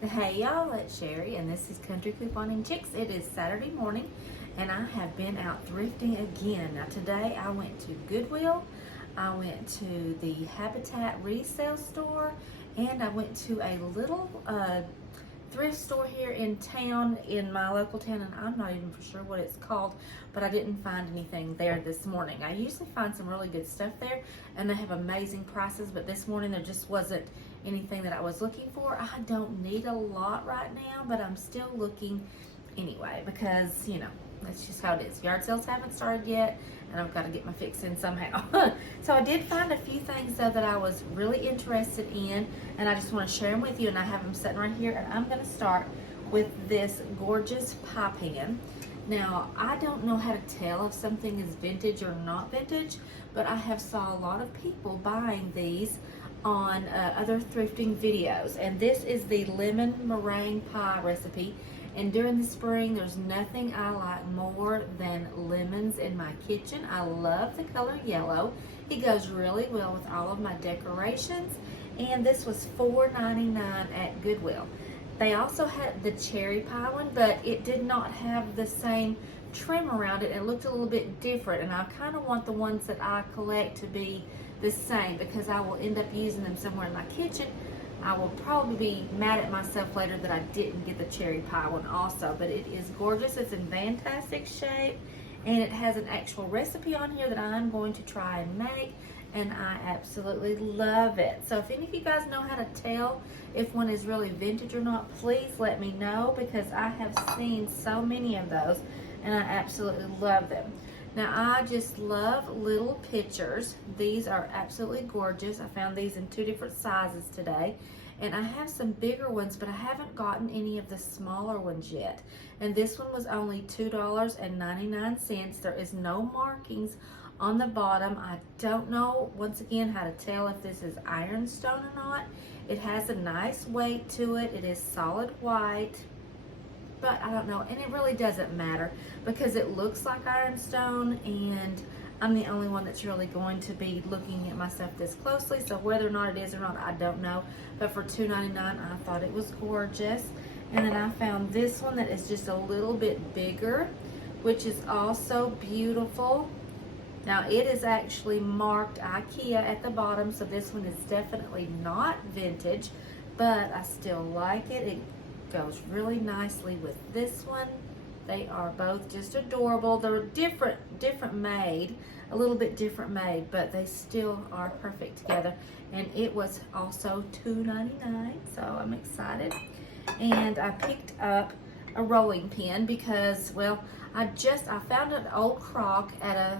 Hey y'all, it's Sherry and this is Country Couponing Chicks. It is Saturday morning and I have been out thrifting again. Now today I went to Goodwill, I went to the Habitat resale store, and I went to a little thrift store here in town, in my local town, and I'm not even for sure what it's called, but I didn't find anything there this morning. I usually find some really good stuff there and they have amazing prices, but this morning there just wasn't anything that I was looking for. I don't need a lot right now, but I'm still looking anyway because, you know, that's just how it is. Yard sales haven't started yet and I've got to get my fix in somehow. So I did find a few things though that I was really interested in, and I just want to share them with you, and I have them sitting right here, and I'm going to start with this gorgeous pie pan. Now, I don't know how to tell if something is vintage or not vintage, but I have saw a lot of people buying these on other thrifting videos, and this is the lemon meringue pie recipe. And during the spring, there's nothing I like more than lemons in my kitchen. I love the color yellow. It goes really well with all of my decorations. And this was $4.99 at Goodwill. They also had the cherry pie one, but it did not have the same trim around it. It looked a little bit different, and I kind of want the ones that I collect to be the same because I will end up using them somewhere in my kitchen. I will probably be mad at myself later that I didn't get the cherry pie one also, but it is gorgeous. It's in fantastic shape, and it has an actual recipe on here that I'm going to try and make, and I absolutely love it. So if any of you guys know how to tell if one is really vintage or not, please let me know, because I have seen so many of those and I absolutely love them. Now, I just love little pictures. These are absolutely gorgeous. I found these in 2 different sizes today. And I have some bigger ones, but I haven't gotten any of the smaller ones yet. And this one was only $2.99. There is no markings on the bottom. I don't know, once again, how to tell if this is ironstone or not. It has a nice weight to it. It is solid white. But I don't know, and it really doesn't matter because it looks like ironstone, and I'm the only one that's really going to be looking at my stuff this closely, so whether or not it is or not, I don't know. But for $2.99, I thought it was gorgeous. And then I found this one that is just a little bit bigger, which is also beautiful. Now, it is actually marked IKEA at the bottom, so this one is definitely not vintage, but I still like it. It goes really nicely with this one. They are both just adorable. They're different made, a little bit different made, but they still are perfect together. And it was also $2.99, so I'm excited. And I picked up a rolling pin because, well, I found an old crock at a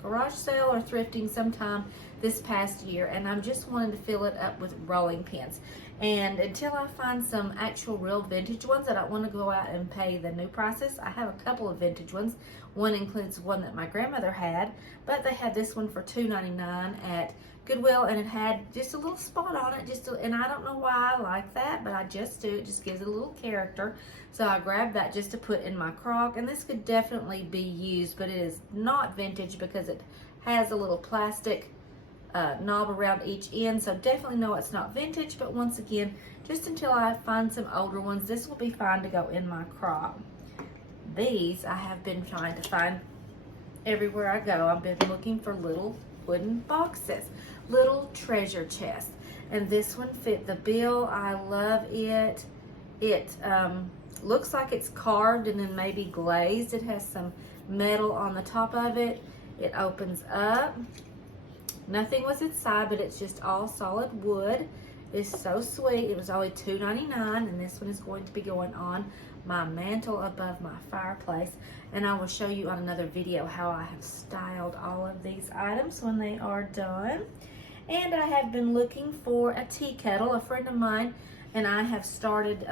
garage sale or thrifting sometime this past year, and I'm just wanting to fill it up with rolling pins. And until I find some actual real vintage ones, I don't want to go out and pay the new prices. I have a couple of vintage ones. One includes one that my grandmother had, but they had this one for $2.99 at Goodwill, and it had just a little spot on it, and I don't know why I like that, but I just do. It just gives it a little character. So I grabbed that just to put in my crock, and this could definitely be used, but it is not vintage because it has a little plastic knob around each end, so definitely know it's not vintage. But once again, just until I find some older ones, this will be fine to go in my crock. These I have been trying to find everywhere I go. I've been looking for little wooden boxes, little treasure chests, and this one fit the bill. I love it. It looks like it's carved and then maybe glazed. It has some metal on the top of it. It opens up. Nothing was inside, but it's just all solid wood. It's so sweet. It was only $2.99, and this one is going to be going on my mantle above my fireplace. And I will show you on another video how I have styled all of these items when they are done. And I have been looking for a tea kettle. A friend of mine and I have started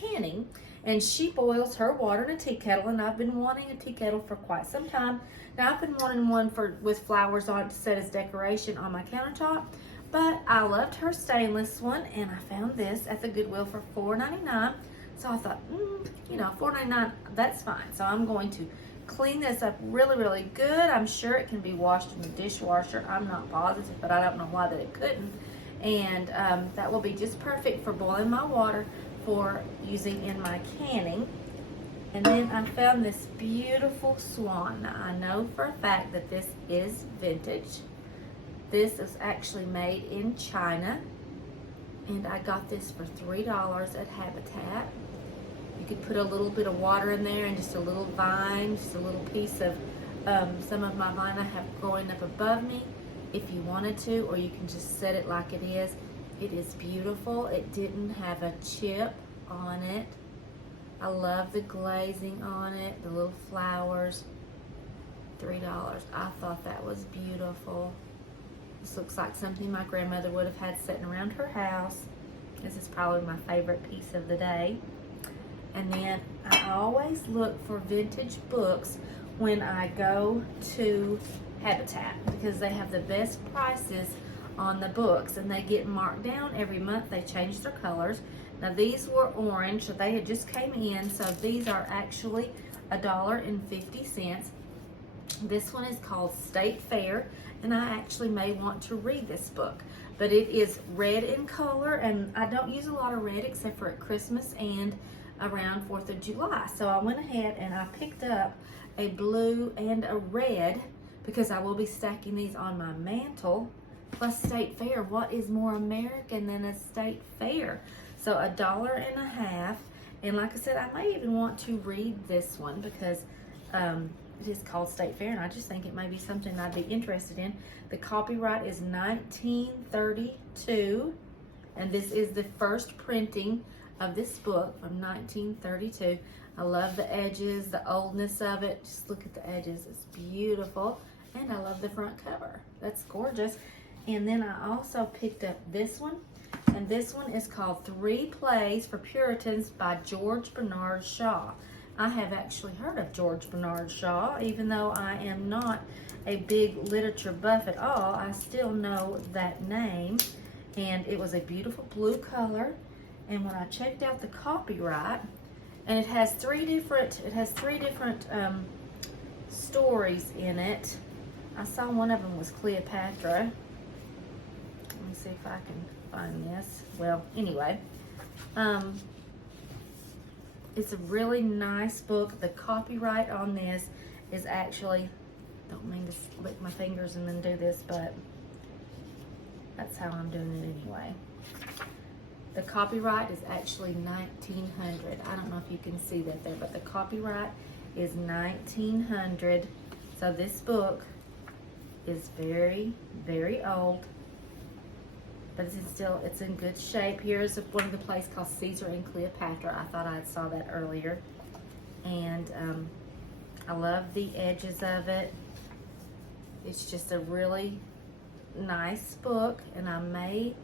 canning, and she boils her water in a tea kettle, and I've been wanting a tea kettle for quite some time. Now, I've been wanting one with flowers on it to set as decoration on my countertop, but I loved her stainless one, and I found this at the Goodwill for $4.99. So I thought, you know, $4.99, that's fine. So I'm going to clean this up really, really good. I'm sure it can be washed in the dishwasher. I'm not positive, but I don't know why that it couldn't. And that will be just perfect for boiling my water for using in my canning. And then I found this beautiful swan. Now, I know for a fact that this is vintage. This is actually made in China. And I got this for $3 at Habitat. You could put a little bit of water in there and just a little vine, just a little piece of some of my vine I have growing up above me if you wanted to, or you can just set it like it is. It is beautiful. It didn't have a chip on it. I love the glazing on it, the little flowers. $3. I thought that was beautiful. This looks like something my grandmother would have had sitting around her house. This is probably my favorite piece of the day. And then I always look for vintage books when I go to Habitat because they have the best prices on the books and they get marked down every month. They change their colors. Now these were orange, so they had just came in, so these are actually $1.50. This one is called State Fair, and I actually may want to read this book. But it is red in color, and I don't use a lot of red except for at Christmas and around 4th of July. So I went ahead and I picked up a blue and a red because I will be stacking these on my mantle. Plus State Fair, what is more American than a State Fair? So $1.50, and like I said, I may even want to read this one because it is called State Fair, and I just think it may be something I'd be interested in. The copyright is 1932, and this is the first printing of this book from 1932. I love the edges, the oldness of it. Just look at the edges, it's beautiful. And I love the front cover, that's gorgeous. And then I also picked up this one. And this one is called 3 Plays for Puritans by George Bernard Shaw. I have actually heard of George Bernard Shaw, even though I am not a big literature buff at all. I still know that name, and it was a beautiful blue color. And when I checked out the copyright, and it has three different stories in it. I saw one of them was Cleopatra. Let me see if I can find this. Well, anyway, it's a really nice book. The copyright on this is actually, don't mean to lick my fingers and then do this, but that's how I'm doing it anyway. The copyright is actually 1900. I don't know if you can see that there, but the copyright is 1900. So this book is very, very old, but it's in good shape. Here's one of the plays called Caesar and Cleopatra. I thought I saw that earlier. And I love the edges of it. It's just a really nice book, and I may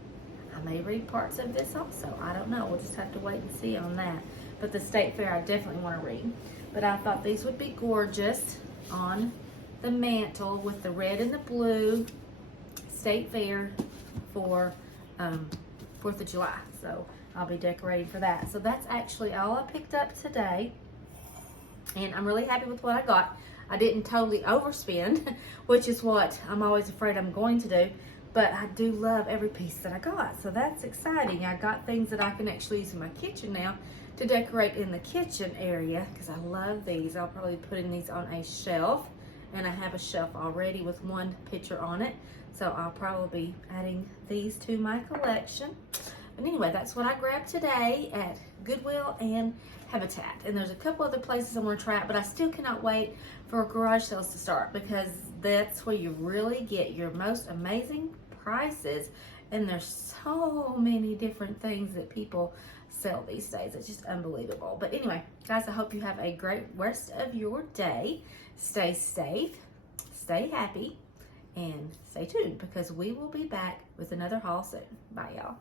read parts of this also. I don't know. We'll just have to wait and see on that. But the State Fair I definitely want to read. But I thought these would be gorgeous on the mantle with the red and the blue. State Fair for 4th of July. So I'll be decorating for that. So that's actually all I picked up today. And I'm really happy with what I got. I didn't totally overspend, which is what I'm always afraid I'm going to do. But I do love every piece that I got. So that's exciting. I got things that I can actually use in my kitchen now to decorate in the kitchen area because I love these. I'll probably be putting these on a shelf. And I have a shelf already with one picture on it. So I'll probably be adding these to my collection. But anyway, that's what I grabbed today at Goodwill and Habitat. And there's a couple other places I want to try out, but I still cannot wait for garage sales to start because that's where you really get your most amazing prices. And there's so many different things that people sell these days. It's just unbelievable. But anyway, guys, I hope you have a great rest of your day. Stay safe, stay happy, and stay tuned because we will be back with another haul soon. Bye, y'all.